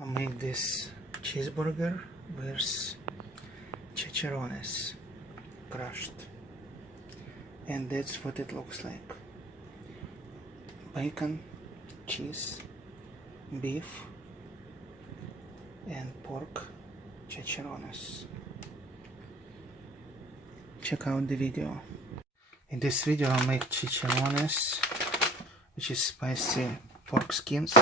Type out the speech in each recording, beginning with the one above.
I make this cheeseburger with chicharrones crushed, and that's what it looks like: bacon, cheese, beef, and pork chicharrones. Check out the video. In this video I'll make chicharrones, which is spicy pork skins,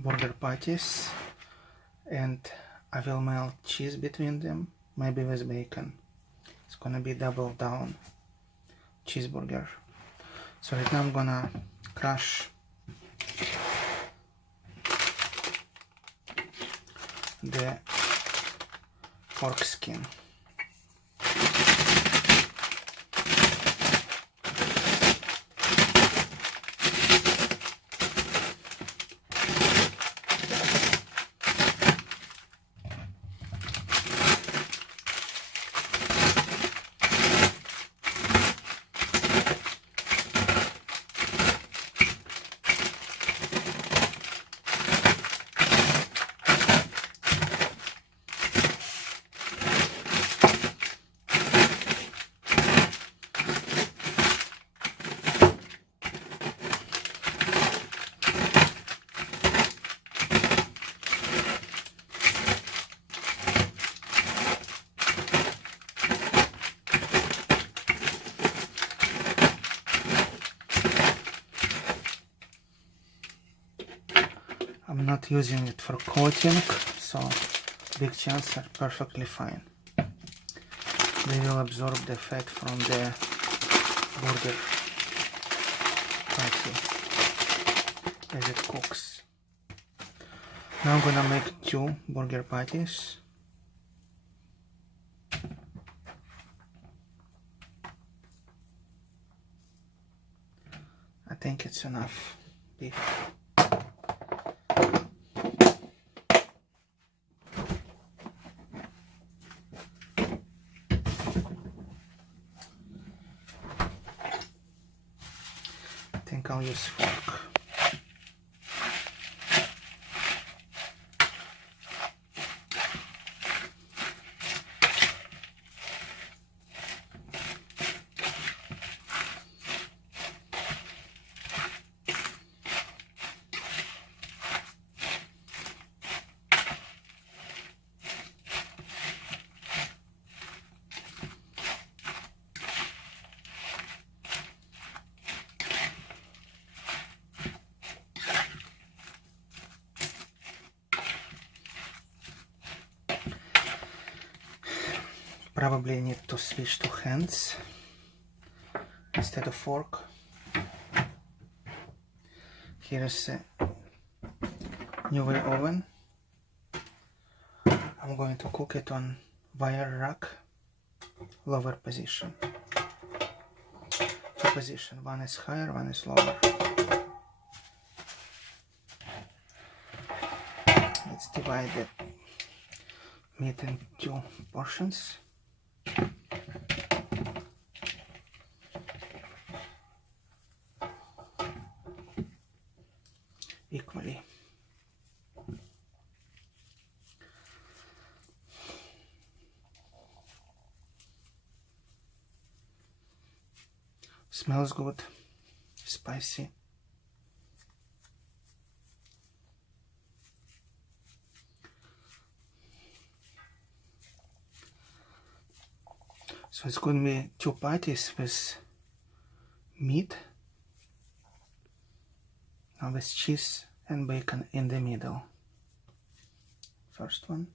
burger patties, and I will melt cheese between them, maybe with bacon. It's gonna be double down cheeseburger. So right now I'm gonna crush the pork skin. I'm not using it for coating, so big chunks are perfectly fine. They will absorb the fat from the burger patty as it cooks. Now I'm gonna make 2 burger patties. I think it's enough beef. I think I'll use fork. Probably need to switch to hands instead of fork. Here is a Nuwave oven. I'm going to cook it on wire rack, lower position. 2 positions, one is higher, one is lower. Let's divide the meat in 2 portions. Equally. Smells good, spicy. So it's going to be 2 patties with meat, now with cheese and bacon in the middle. First one.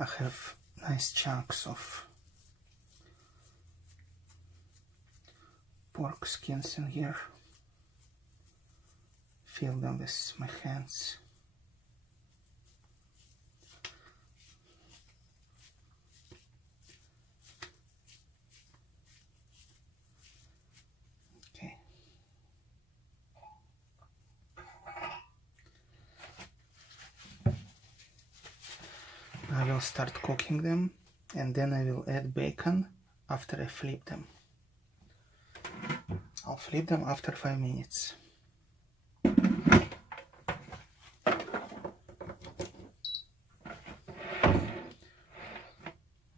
I have nice chunks of pork skins in here. Feel them with my hands. I will start cooking them, and then I will add bacon after I flip them. I'll flip them after 5 minutes.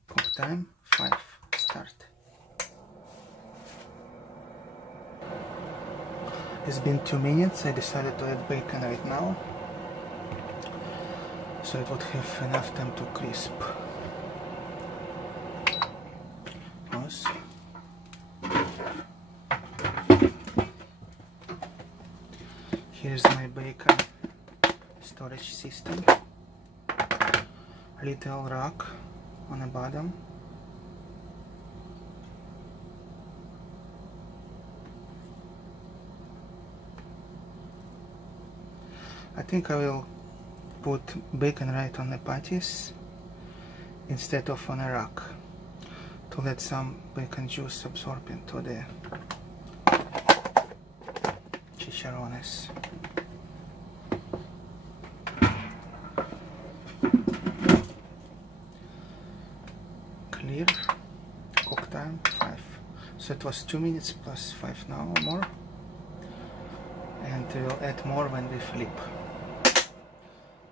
Cook time 5. Start. It's been 2 minutes. I decided to add bacon right now, so it would have enough time to crisp. Close. Here's my bacon storage system. Little rack on the bottom. I think I will put bacon right on the patties instead of on a rack to let some bacon juice absorb into the chicharrones. Clear. Cook time 5. So it was 2 minutes plus 5 now or more, and we'll add more when we flip.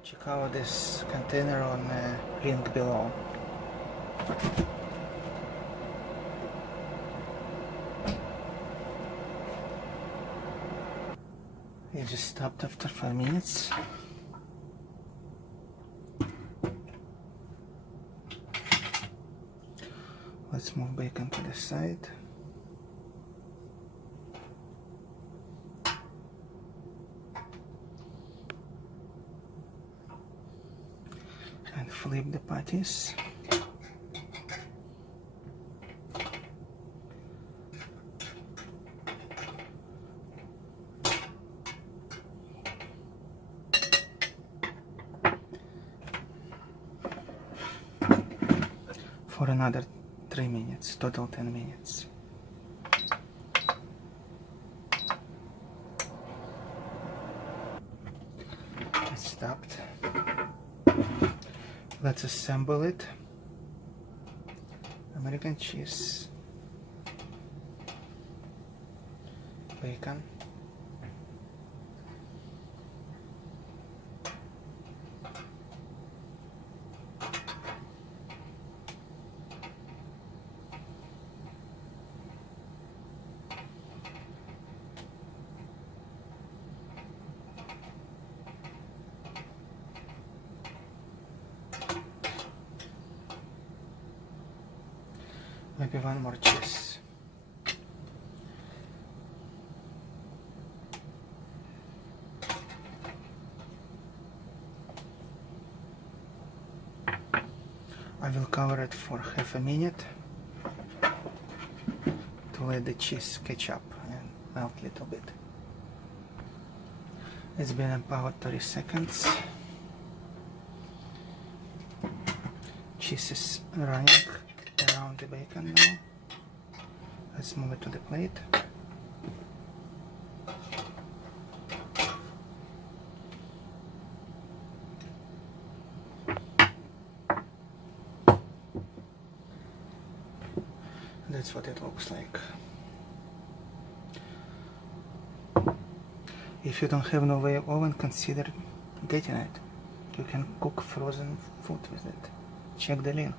Check out this container on the link below. It just stopped after 5 minutes. Let's move bacon to the side. And flip the patties. For another 3 minutes, total 10 minutes. It stopped. Let's assemble it. American cheese, bacon, maybe one more cheese. I will cover it for half a minute to let the cheese catch up and melt a little bit. It's been about 30 seconds. Cheese is running around the bacon now. Let's move it to the plate. That's what it looks like. If you don't have Nuwave oven, consider getting it. You can cook frozen food with it. Check the link.